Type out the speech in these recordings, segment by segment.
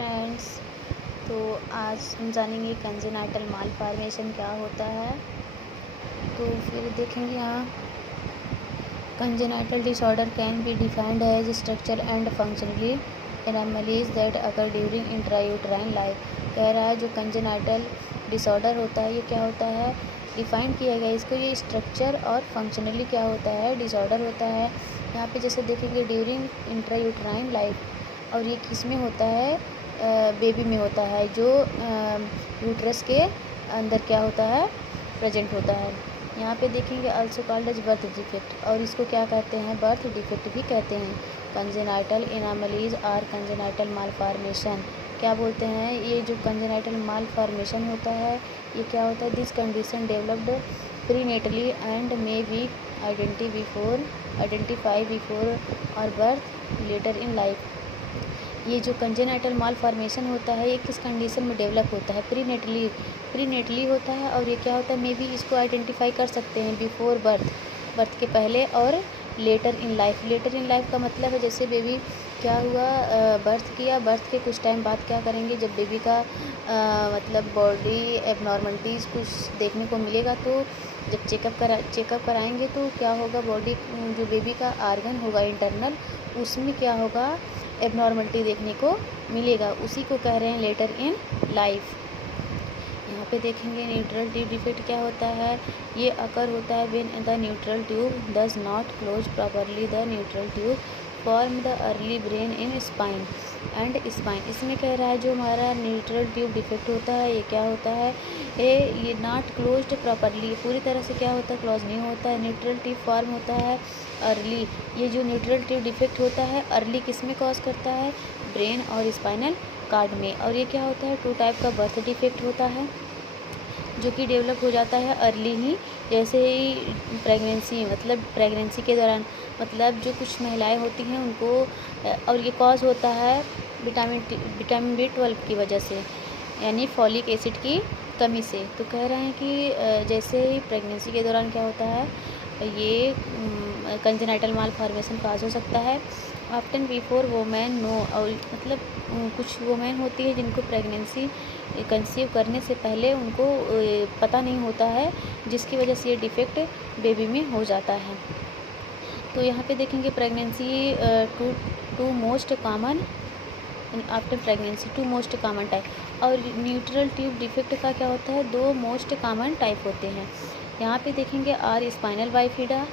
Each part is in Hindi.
फ्रेंड्स, तो आज हम जानेंगे कंजेनाइटल मालफॉर्मेशन क्या होता है। तो फिर देखेंगे यहाँ congenital disorder can be defined as structure and functionally anomalies that occur during intrauterine life. कह रहा है जो कंजेनाइटल डिसऑर्डर होता है ये क्या होता है, डिफाइन किया गया इसको, ये स्ट्रक्चर और फंक्शनली क्या होता है, डिसऑर्डर होता है। यहाँ पे जैसे देखेंगे ड्यूरिंग इंट्रायूटराइन लाइफ, और ये किस में होता है, बेबी में होता है, जो यूट्रस के अंदर क्या होता है, प्रेजेंट होता है। यहाँ पे देखेंगे also called as birth defect, और इसको क्या कहते हैं, बर्थ डिफेक्ट भी कहते हैं। Congenital anomalies are congenital malformation, क्या बोलते हैं, ये जो कंजेनाइटल मालफॉर्मेशन होता है ये क्या होता है, this condition developed prenatally and may be identify before or birth later in life. ये जो कंजेनाइटल मालफॉर्मेशन होता है ये किस कंडीशन में डेवलप होता है, प्रीनेटली होता है, और ये क्या होता है, मे बी इसको आइडेंटिफाई कर सकते हैं बिफोर बर्थ के पहले, और लेटर इन लाइफ का मतलब है जैसे बेबी क्या हुआ, बर्थ किया, बर्थ के कुछ टाइम बाद क्या करेंगे, जब बेबी का मतलब बॉडी एबनॉर्मलिटीज़ कुछ देखने को मिलेगा, तो जब चेकअप कराएंगे तो क्या होगा, बॉडी जो बेबी का आर्गन होगा इंटरनल, उसमें क्या होगा, एबनॉर्मलिटी देखने को मिलेगा, उसी को कह रहे हैं लेटर इन लाइफ। यहाँ पे देखेंगे न्यूट्रल ट्यूब डिफेक्ट क्या होता है, ये अकर होता है when the neutral tube does not close properly, the neutral tube form the early brain in spine and spine. इसमें कह रहा है जो हमारा न्यूट्रल ट्यूब डिफेक्ट होता है ये क्या होता है, ये नॉट क्लोज्ड प्रॉपरली, पूरी तरह से क्या होता है, क्लोज नहीं होता है। न्यूट्रल ट्यूब फॉर्म होता है अर्ली, ये जो न्यूट्रल ट्यूब डिफेक्ट होता है अर्ली किस में कॉज करता है, ब्रेन और स्पाइनल कार्ड में। और ये क्या होता है, टू टाइप का बर्थ डिफेक्ट होता है जो कि डेवलप हो जाता है अर्ली ही, जैसे ही प्रेगनेंसी के दौरान, मतलब जो कुछ महिलाएं होती हैं उनको, और ये कॉज होता है विटामिन B12 की वजह से, यानी फॉलिक एसिड की कमी से। तो कह रहे हैं कि जैसे ही प्रेगनेंसी के दौरान क्या होता है, ये कंजेनाइटल मालफॉर्मेशन कॉज हो सकता है। ऑफ्टन बिफोर वोमेन नो, और मतलब कुछ वोमेन होती है जिनको प्रेगनेंसी कंसीव करने से पहले उनको पता नहीं होता है, जिसकी वजह से ये डिफेक्ट बेबी में हो जाता है। तो यहाँ पे देखेंगे pregnancy to most common after pregnancy, to most common type. और न्यूट्रल ट्यूब डिफेक्ट का क्या होता है, दो मोस्ट कॉमन टाइप होते हैं। यहाँ पे देखेंगे आर स्पाइनल बाइफिडा,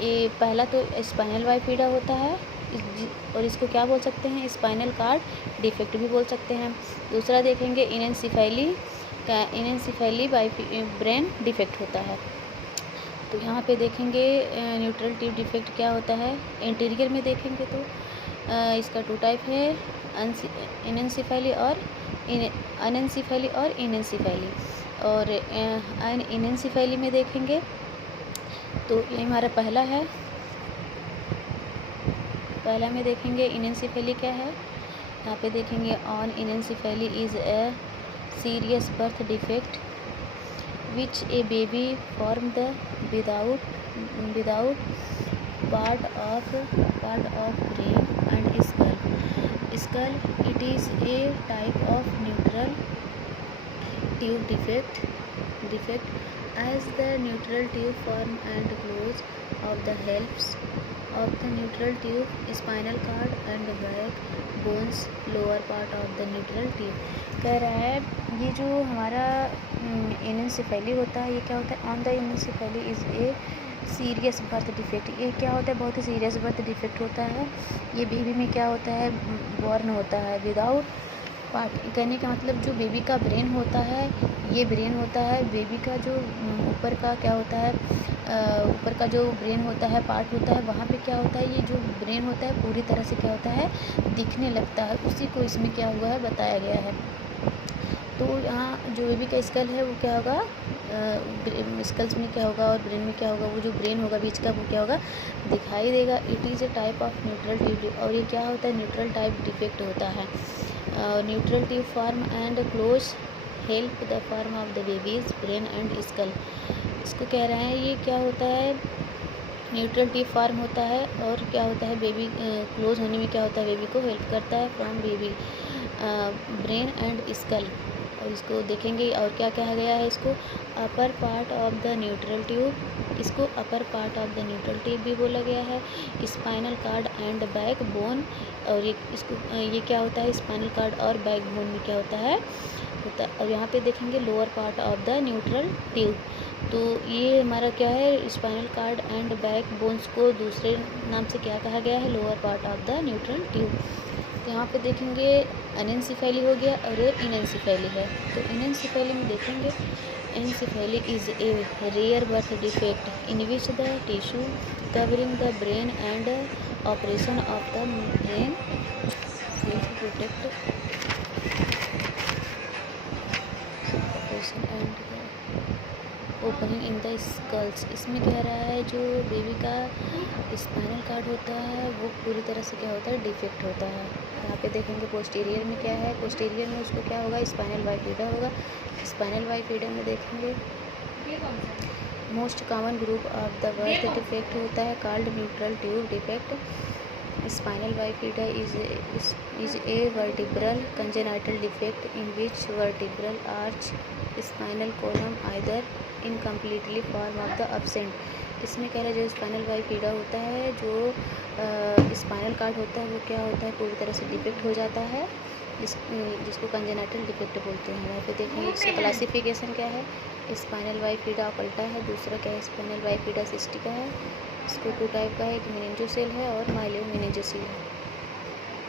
ये पहला तो स्पाइनल बाइफिडा होता है, और इसको क्या बोल सकते हैं, स्पाइनल कार्ड डिफेक्ट भी बोल सकते हैं। दूसरा देखेंगे इनेंसिफेली ब्रेन डिफेक्ट होता है। तो यहाँ पे देखेंगे न्यूट्रल ट्यूब डिफेक्ट क्या होता है, इंटीरियर में देखेंगे तो इसका टू टाइप है, इनेंसिफेली और अनएंसिफेली और इनेंसिफेली। और इनेंसिफेली में देखेंगे तो ये हमारा पहला है, पहला में देखेंगे इनेंसिफेली क्या है, यहाँ पे देखेंगे on anencephaly is a serious birth defect which a baby form the without part of brain and skull it is a type of neutral tube defect as the neutral tube form and close of the helps of the neutral tube, spinal cord and back bones, lower part of the neutral tube। कह रहा है ये जो हमारा इनेंसिफेली होता है ये क्या होता है, on the anencephaly is a serious birth defect, ये क्या होता है, बहुत ही सीरियस बर्थ डिफेक्ट होता है। ये बेबी में क्या होता है, बॉर्न होता है विदाउट पार्ट, कहने का मतलब जो बेबी का ब्रेन होता है, ये ब्रेन होता है बेबी का, जो ऊपर का क्या होता है, ऊपर का जो ब्रेन होता है, पार्ट होता है, वहाँ पे क्या होता है, ये जो ब्रेन होता है पूरी तरह से क्या होता है, दिखने लगता है, उसी को इसमें क्या हुआ है, बताया गया है। तो यहाँ जो बेबी का स्कल है वो क्या होगा, स्कल्स में क्या होगा और ब्रेन में क्या होगा, वो जो ब्रेन होगा बीच का वो क्या होगा, दिखाई देगा। It is a type of neutral tube, और ये क्या होता है, न्यूट्रल टाइप डिफेक्ट होता है। Neutral tube form and close help the form of the baby's brain and skull. इसको कह रहे हैं ये क्या होता है, न्यूट्रल ट्यूब फॉर्म होता है, और क्या होता है, बेबी क्लोज होने में क्या होता है, बेबी को हेल्प करता है from baby brain and skull. और इसको देखेंगे और क्या कहा गया है इसको, upper part of the neutral tube, इसको upper part of the neutral tube भी बोला गया है। Spinal cord and back bone, और ये क्या होता है, स्पाइनल कार्ड और बैक बोन में क्या होता है और यहाँ पे देखेंगे lower part of the neutral tube. तो ये हमारा क्या है, spinal cord and back bones को दूसरे नाम से क्या कहा गया है, lower part of the neutral tube. तो यहाँ पे देखेंगे अनएनसेफेली हो गया और ये इनएनसेफेली है। तो इनएनसेफेली में देखेंगे, anencephaly is a rare birth defect in which the tissue covering the brain and operation of the brain protect operation and opening in the skulls. इसमें कह रहा है जो बेबी का स्पाइनल कार्ड होता है वो पूरी तरह से क्या होता है, डिफेक्ट होता है। यहाँ पे देखेंगे पोस्टीरियर में क्या है, पोस्टीरियर में उसको क्या होगा, स्पाइनल बाइफिडा होगा। स्पाइनल बाइफिडा में देखेंगे most common group of the birth defect होता है called neutral tube defect. Spinal bifida is a vertebral congenital defect in which vertebral arch spinal column either incompletely form of the absent. इसमें कह रहा है जो स्पाइनल बाइफिडा होता है, जो स्पाइनल कार्ड होता है वो क्या होता है, पूरी तरह से डिफेक्ट हो जाता है, जिसको कंजेनाइटल डिफेक्ट बोलते हैं। यहाँ पे देखेंगे इसका क्लासिफिकेशन क्या है, स्पाइनल बाइफिडा पल्टा है, दूसरा क्या है स्पाइनल बाइफिडा सिस्टिका है। इसको टू टाइप का है, एक मेनिंजोसेल है और माइलो मेनिंजोसेल है।